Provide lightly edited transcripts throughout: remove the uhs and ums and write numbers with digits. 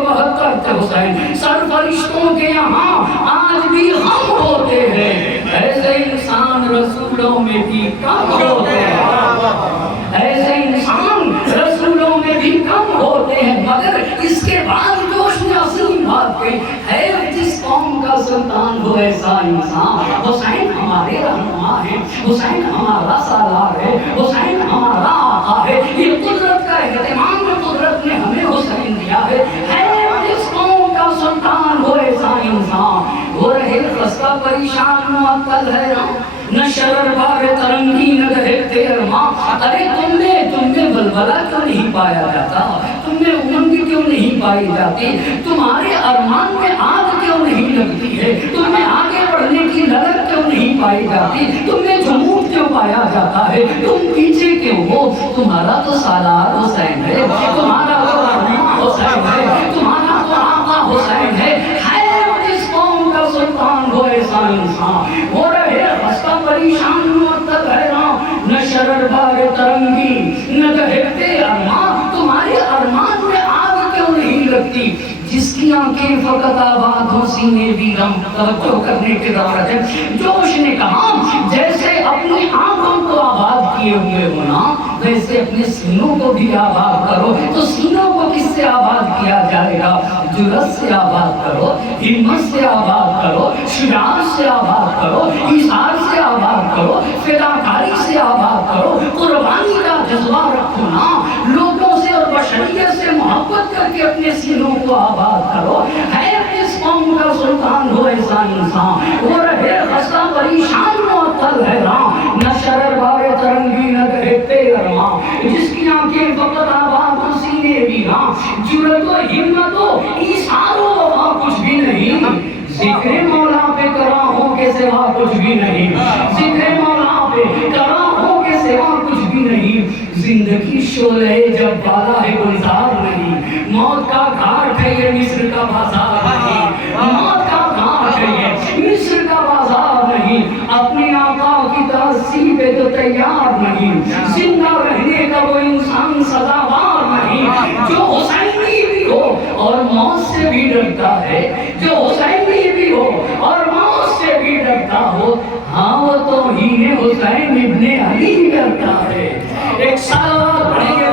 72 تھے حسین، سر فرشتوں کے یہاں آج بھی ہم ہوتے ہیں، ایسے انسان رسولوں میں بھی کم ہوتے ہیں، ایسے انسان رسولوں میں بھی کم ہوتے ہیں، مگر اس کے بعد جوش میں عظیم بات کہی ہے، جس قوم کا سلطان ہو ایسا انسان۔ حسین ہمارے رہنما ہے، حسین ہمارا سالار ہے، حسین ہمارا آقا ہے، یہ قدرت کا اہتمام قدرت نے ہمیں حسین دیا ہے، جس قوم کا سلطان ہو ایسا انسان۔ وہ رہے خستہ پریشان معطل ہے نہ شرر بار ترنگی نہ رہے تیر ماں، ارے تم میں بلبلہ کیوں نہیں پایا جاتا، تم میں امنگ کیوں نہیں پائی جاتی، تمہارے ارمان میں آگ کیوں نہیں لگتی ہے، تم میں آگے بڑھنے کی للک کیوں نہیں پائی جاتی، تم میں جمود کیوں پایا جاتا ہے، تم پیچھے کیوں ہو؟ تمہارا تو سالار حسین ہے، تمہارا تو رہنما حسین ہے، تمہارا تو آقا حسین ہے، جس قوم کا سلطان ہو ایسا انسان۔ وہ رہے خستہ پریشان معطل حیران، نہ شرر بار ترنگی نہ دہتے ارمان، تمہارے ارمان میں آگ کیوں نہیں لگتی، جس کی آنکھیں فقط آباد ہو سینے بھی غم، توجہ کرنے کی ضرورت ہے۔ جوش نے کہا جیسے اپنی آنکھوں کو آباد کیے ہوئے ہونا، ویسے اپنے سینوں کو بھی آباد کرو۔ تو سینوں کو کس سے آباد کیا جائے گا؟ جرأت سے آباد کرو، ہمت سے آباد کرو، شجاعت سے آباد کرو، ایثار سے آباد کرو، فداکاری سے آباد کرو، قربانی کا جذبہ رکھو نا، لوگوں سے اور بشریت سے محبت کر کے اپنے سینوں کو آباد کرو۔ ہے اس قوم کا سلطان ہو ایسا انسان، وہ رہے خستہ پریشان معطل حیران، نہ شرر بار ترنگی نہ دہتے ارمان، جس کی آنکھیں فقط آباد ہو سینے ویراں، جرأت و ہمت و ایثار و وفا کچھ بھی نہیں، ذکر مولا پہ کراہوں کے سوا کچھ بھی نہیں، ذکر مولا پہ کراہوں کے سوا کچھ بھی نہیں، زندگی شعلہ جب بالا ہے گلزار نہیں، موت کا گھاٹ ہے یہ مصر کا بازار نہیں، موت کا گھاٹ ہے یہ مصر کا بازار نہیں، اپنے آقا کی ترسی پہ تو تیار نہیں، زندہ رہنے کا وہ انسان سزاوار نہیں، جو حسینی بھی ہو اور موت سے بھی ڈرتا ہے، جو حسینی بھی ہو اور موت سے بھی ڈرتا ہو، ہاں وہ توہین حسین ابن علی ڈرتا ہے۔ ایک سال پڑھیں گے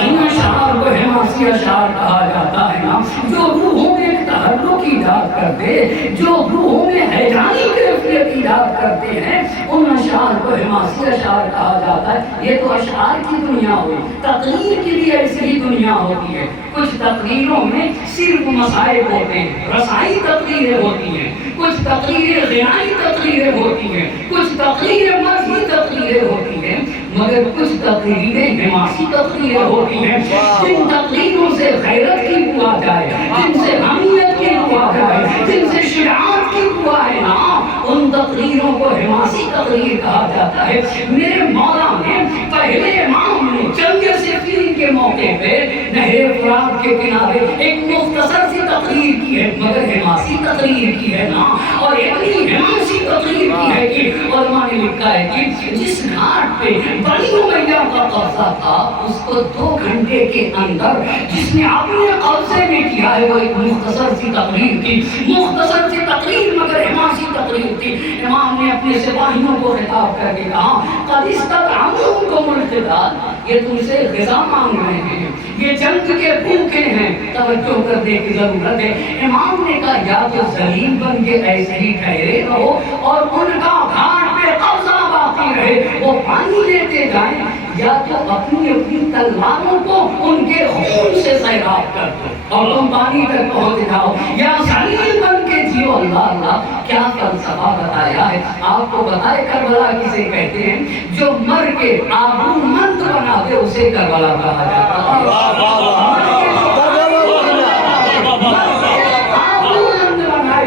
ان اشعار کو حماسی اشعار کہا جاتا ہے نا، جو روحوں میں ایک تحرک ایجاد کرتے، جو روحوں میں حیرانی کیفیت ایجاد کرتے ہیں، ان اشعار کو حماسی اشعار کہا جاتا ہے۔ یہ تو اشعار کی دنیا ہوئی، تقریر کی بھی ایسی ہی دنیا ہوتی ہے۔ کچھ تقریروں میں صرف مسائل ہوتے ہیں، رسائی تقریریں ہوتی ہیں، کچھ تقریریں غنائی تقریریں ہوتی ہیں، کچھ تقریریں مدحی تقریریں ہوتی ہیں، مگر کچھ تقریریں حماسی تقریریں ہوتی ہیں، جن تقریروں سے غیرت کی بو آ جائے، جن سے حمیت کی بو آ جائے، جن سے شجاعت کی بو آئے نا، ان تقریروں کو حماسی تقریر کہا جاتا ہے۔ میرے مولا نے پہلے امام نے جنگ صفین کے موقع پہ نہر فرات کے کنارے ایک مختصر سی تقریر کی ہے، مگر حماسی تقریر کی ہے نا، اور اتنی حماسی تقریر کی ہے کہ علماء نے لکھا ہے کہ جس گھاٹ پہ بنی امیہ کا قبضہ تھا، اس کو 2 گھنٹے کے اندر جس نے اپنے قبضے میں کیا ہے، وہ ایک مختصر سی تقریر کی، مختصر سی تقریر مگر حماسی تقریر تھی۔ امام نے اپنے سپاہیوں کو خطاب کر کے کہا قد استطعموکم القتال، یہ تم سے غذا مانگ رہے ہیں، یہ جنگ کے بھوکے ہیں، توجہ کرنے کی ضرورت ہے۔ امام نے کہا یا تو ذلیل بن کے ایسے ہی ٹھہرے رہو اور ان کا گھاٹ پہ قبضہ باقی رہے، وہ پانی لیتے جائیں، یا تو اپنی تلواروں کو ان کے خون سے سیراب کر دو اور تم پانی تک پہنچ جاؤ، یا ذلیل بن کے جیو۔ اللہ اللہ کیا فلسفہ بتایا ہے آپ کو بتائے، کربلا کسے کہتے ہیں؟ جو مر کے آبرو مند بنا دے اسے کربلا کہا جاتا ہے۔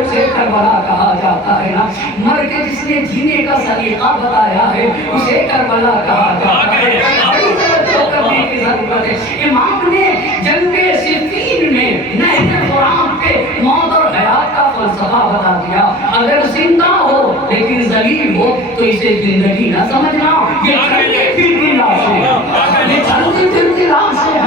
اسے کربلا کہا جاتا ہے نا، مر کے جس نے جینے کا سلیقہ بتایا ہے اسے کربلا کہا جاتا ہے۔ کرنے کی ضرورت ہے۔ امام نے جنگ صفین میں نہر فرات پہ موت اور حیات کا فلسفہ بتا دیا۔ اگر زندہ ہو لیکن ذلیل ہو تو اسے زندگی نہ سمجھنا، یہ چلتی پھرتی لاش ہے، یہ چلتی پھرتی لاش ہے،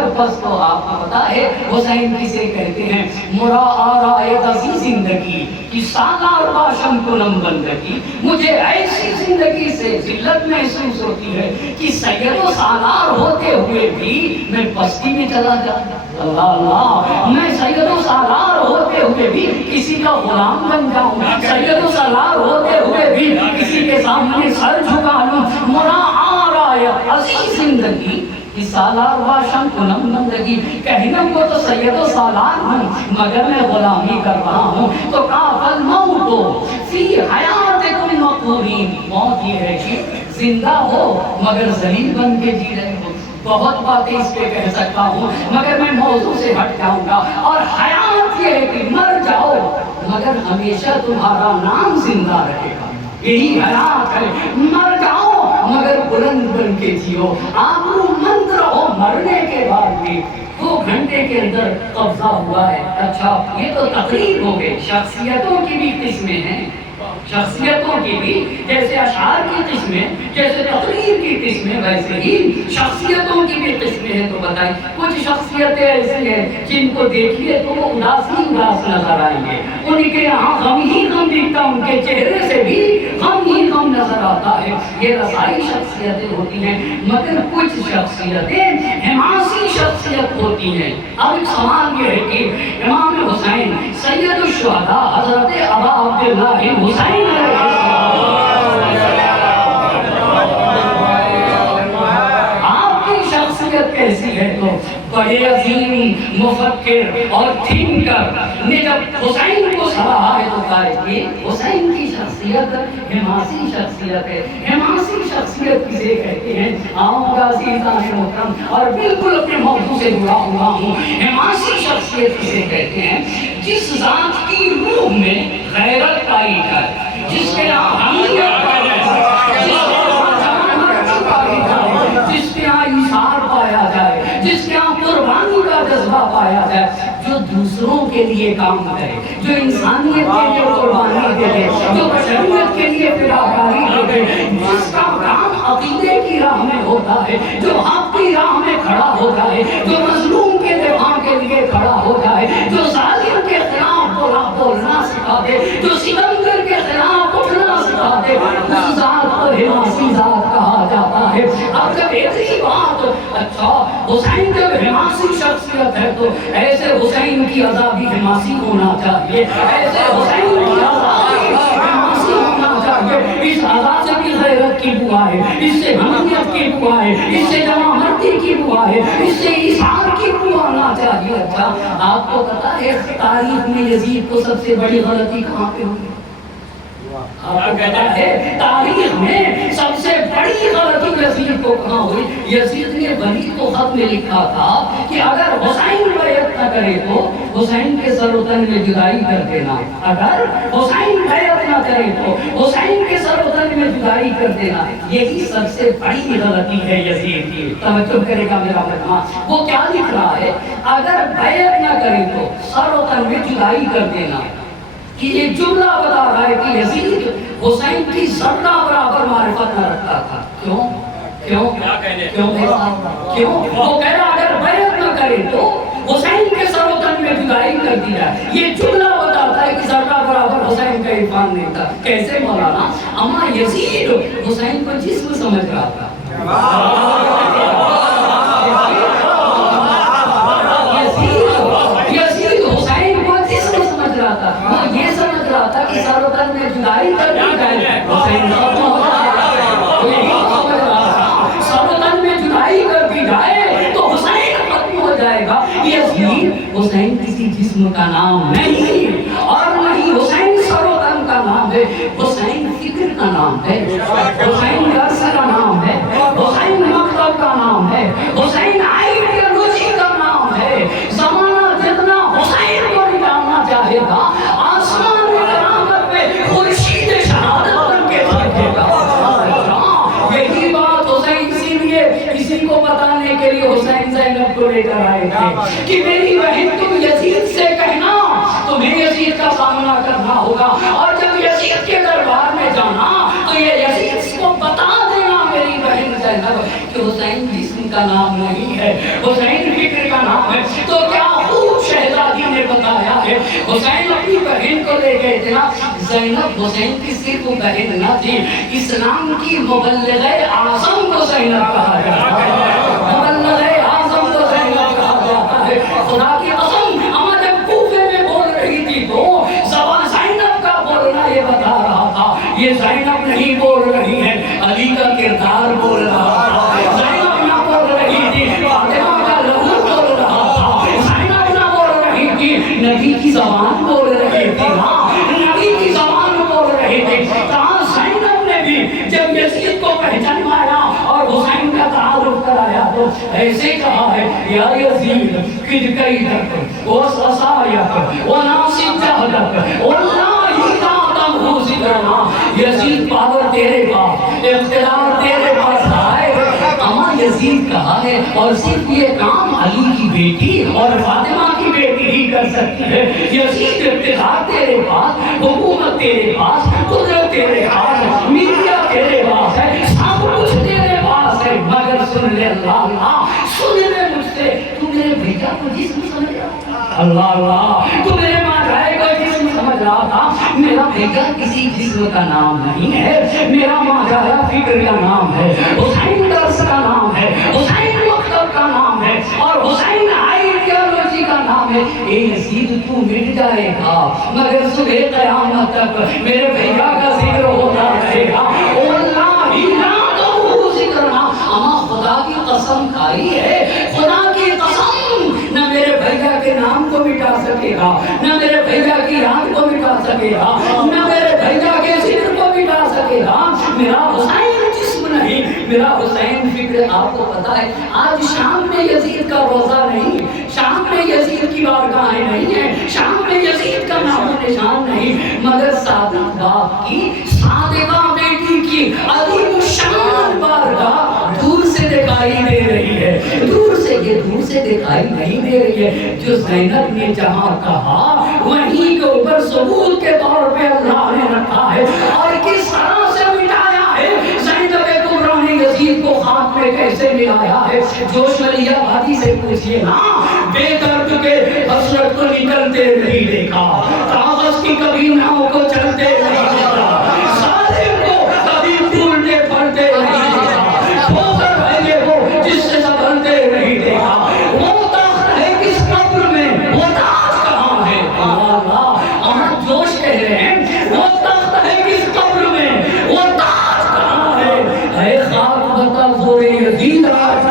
مگر بس تو آپ کو پتا ہے حسین کسے کہتے ہیں؟ مرا آرائے عزیز زندگی کی سالار باشم کنم بندگی، مجھے ایسی زندگی سے ذلت محسوس ہوتی ہے کہ سید و سالار ہوتے ہوئے بھی میں بستی میں چلا جاتا، اللہ اللہ، میں سید و سالار ہوتے ہوئے بھی کسی کا غلام بن جاؤں، سید و سالار ہوتے ہوئے بھی کسی کے سامنے سر جھکا لوں، مرا آرائے عزیز زندگی کی سالار باشم کنم بندگی، کہنا کو تو سید و سالار ہوں مگر میں غلامی کر رہا ہوں، تو کاف الموت فی حیاتکم مقبولین، موت یہ ہے کہ زندہ ہو مگر ذلیل بن کے جی رہے ہو۔ بہت باتیں اس پہ کہہ سکتا ہوں مگر میں موضوع سے ہٹ جاؤں گا، اور حیات یہ ہے کہ مر جاؤ مگر ہمیشہ تمہارا نام زندہ رہے گا، یہی حیات ہے، مر جاؤ مگر بلند بن کے جیو، آبرو مند رہو مرنے کے بعد بھی۔ 2 گھنٹے کے اندر قبضہ ہوا ہے۔ اچھا یہ تو تقریر ہو گئی، شخصیتوں کی بھی قسمیں ہیں، شخصیتوں کی بھی، جیسے اشعار کی قسمیں، جیسے تقریر کی قسمیں، ویسے ہی شخصیتوں کی بھی قسمیں ہیں۔ تو بتائیں کچھ شخصیتیں ایسی ہیں جن کو دیکھیے تو وہ اداس ہی اداس نظر آئیں گے، ان کے یہاں غم ہی غم دکھتا، ان کے چہرے سے بھی غم ہی غم نظر آتا ہے، یہ رسائی شخصیتیں ہوتی ہیں۔ مگر کچھ شخصیتیں حماسی شخصیت ہوتی ہیں۔ اب سوال یہ ہے کہ امام حسین سید الشہداء حضرت ابا عبداللہ حسین آپ کی شخصیت کیسی ہے؟ تو بڑے عظیم مفکر اور تھنکر نے جب حسین کو سراہا ہے تو کہا کہ حسین کی شخصیت حماسی شخصیت ہے۔ حماسی شخصیت کسے کہتے ہیں؟ آؤں گا عزیزان محترم اور بالکل اپنے موضوع سے جڑا ہوا ہوں۔ حماسی شخصیت کسے کہتے ہیں؟ جس ذات کی روح میں غیرت پائی جائے، جس کے یہاں حمیت پائی جائے، جس کے یہاں ایثار پایا جائے، جس کے یہاں قربانی کا جذبہ پایا جائے، جو دوسروں کے لیے کام کرے، جو انسانیت کے لیے قربانی دے دے، جو بشریت کے لیے فداکاری دے دے، جس کا کام عقیدے کی راہ میں ہوتا ہے، جو حق کی راہ میں کھڑا ہوتا ہے، جو مظلوم کے دفاع کے لیے کھڑا ہوتا ہے، جو ظالم کے خلاف بولنا سکھا دے، جو سکندر کے خلاف اٹھنا سکھا دے، اس ذات کو حماسی ذات کہا جاتا ہے۔ اب جب ایسی بات، اچھا حسین جب حماسی شخصیت ہے تو ایسے حسین کی عزا بھی حماسی ہونا چاہیے، ایسے حسین کی عزا بھی حماسی ہونا چاہیے۔ اس عزا سے بھی غیرت کی بو ہے، اس سے حمیت کی بو ہے، اس سے جمع مردی کی بو ہے، اس سے ایثار کی بو آنا چاہیے۔ اچھا آپ کو پتا ہے تاریخ میں یزید کو سب سے بڑی غلطی کہاں پہ ہوئی؟ آپ کو پتا ہے تاریخ میں سب سے بڑی غلطی یزید کو کہاں ہوئی؟ یزید نے ولید کو خط میں لکھا تھا کہ اگر حسین بیعت نہ کرے تو حسین کے سر و تن میں جدائی کر دینا، اگر حسین بیعت نہ کرے تو حسین کے سر و تن میں جدائی کر دینا۔ یہی سب سے بڑی غلطی ہے یزید کی، توجہ کرے گا میرا مہمان۔ وہ کیا لکھ رہا ہے؟ اگر بیعت نہ کرے تو سر و تن میں جدائی کر دینا، کہ یہ جملہ بتا رہا ہے کہ یزید حسین کی ذرہ برابر معرفت نہ رکھتا تھا۔ کیوں؟ وہ کہہ رہا اگر بیعت نہ کرے تو حسین کے سر و تن میں جدائی کر دی جائے۔ یہ جملہ بتاتا ہے کہ ذرہ برابر حسین کا عرفان نہیں تھا۔ کیسے مولانا؟ اما یزید حسین کو جسم سمجھ رہا تھا۔ وہ یہ سمجھ رہا تھا کہ سر و تن میں جدائی کر دی جائے حسین ختم ہو جائے، وہ یہی سمجھ رہا تھا سر و تن میں جدائی کر دی جائے تو حسین ختم ہو جائے گا۔ یزید حسین کسی جسم کا نام نہیں، اور نہیں حسین سر و تن کا نام ہے، حسین فکر کا نام ہے، حسین درس کا نام ہے، حسین مکتب کا نام ہے، حسین آئیڈیالوجی کا نام ہے۔ زمانہ جتنا حسین کو نکالنا چاہے گا، آسمان کرامت میں خورشید شہادت بن کے چمکے گا۔ یہی بات حسین اسی لیے کسی کو بتانے کے لیے حسین زینب کو لے کر آئے تھے کہ میری بہن تم یزید سے کہنا تمہیں یزید کا سامنا کرنا ہوگا، اور جب یزید کے دربار میں جانا تو یہ یزید کو بتا دینا میری بہن زینب زینب کہ حسین جسم کا نام نہیں ہے، حسین فکر کا نام ہے۔ تو کیا خوب شہزادی نے بتایا ہے، حسین اپنی بہن کو لے گئے تھے نا، زینب حسین کی صرف بہن نہ تھی، اسلام کی مبلغ اعظم کو زینب کہا جاتا ہے، مبلغ اعظم کو زینب کہا جاتا ہے۔ خدا کی قسم اما جب کوفے میں بول رہی تھی تو زبان زینب کا بولنا یہ بتا رہا تھا، یہ زینب نہیں بول رہی ہے، علی کا کردار بول رہا تھا، زینب نہ بول رہی تھی، فاطمہ کا لہو بول رہا تھا، زینب نہ بول رہی تھی، نبی کی زبان بول رہی تھی، ہاں نبی کی زبان بول رہی تھی۔ کہاں زینب نے بھی جب یزید کو پہچانوایا اور حسین کا تعارف کرایا تو ایسے کہا ہے، یا یزید کد کیدک وصصایک وناصب جہدک واللہ لا تمحو ذکرنا۔ یزید پاور تیرے پاس، اقتدار تیرے پاس آئے، اما یزید کہا ہے، اور صرف یہ کام علی کی بیٹی اور فاطمہ کی بیٹی ہی کر سکتی ہے۔ یزید اقتدار تیرے پاس، حکومت تیرے پاس، قدرت تیرے پاس، میڈیا تیرے پاس ہے، سب کچھ تیرے پاس ہے، مگر سن لے اللہ، سن لے مجھ سے، تو میرے بھیجا کو جسم سمجھ رہا تھا، اللہ اللہ، تو میرے ماں جائے کو جسم سمجھ رہا تھا، میرا بھیجا کسی جسم کا نام نہیں ہے، میرا ماں جایا فکر کا نام ہے، حسین درس کا نام ہے، حسین مکتب کا نام ہے، اور حسین آئیڈیالوجی کا نام ہے۔ اے یزید تو مٹ جائے گا مگر صبح قیامت تک میرے بھیجا کا ذکر ہوتا رہے گا، واللہ لا تمحو ذکرنا۔ اما خدا کی قسم کھائی ہے، خدا کی قسم، نہ میرے بھیجا کے نام کو مٹا سکے گا، نہ میرے بھیجا کی یاد کو مٹا سکے گا، نہ میرے بھیجا کے ذکر کو مٹا سکے گا۔ میرا حسین جسم نہیں، میرا حسین فکر۔ آپ کو پتا ہے آج شام میں یزید کا روزہ نہیں، شام میں یزید کی بارگاہیں نہیں ہیں، شام میں یزید کا نام و نشان نہیں، مگر صادق باپ کی، صادقہ بیٹی کی عظیم الشان بارگاہ دور سے دکھائی دے رہی ہے، دور سے، یہ دور سے دکھائی نہیں دے رہی ہے۔ جو زینب نے جہاں کہا وہیں کے اوپر ثبوت کے طور پہ اللہ نے رکھا ہے، اور کس طرح سے مٹایا ہے۔ زینب کبریٰ نے یزید کو خاک میں کیسے ملایا ہے، جوش علیہ بھائی سے پوچھئے نا، بے درد کے حسرت کو نکلتے نہیں دیکھا، کاغذ کی کبھی ناؤ کو چلتے نہیں دیکھا، ظالم کو کبھی پھولتے پھلتے نہیں دیکھا، ٹھوکر بھیجے ہو جس سے سنبھلتے نہیں دیکھا۔ وہ تخت ہے کس قبر میں، وہ تاج کہاں ہے، اللہ ہم جوش کہہ رہے ہیں، وہ تخت ہے کس قبر میں، وہ تاج کہاں ہے۔ اے خاک بتا زور یزید آج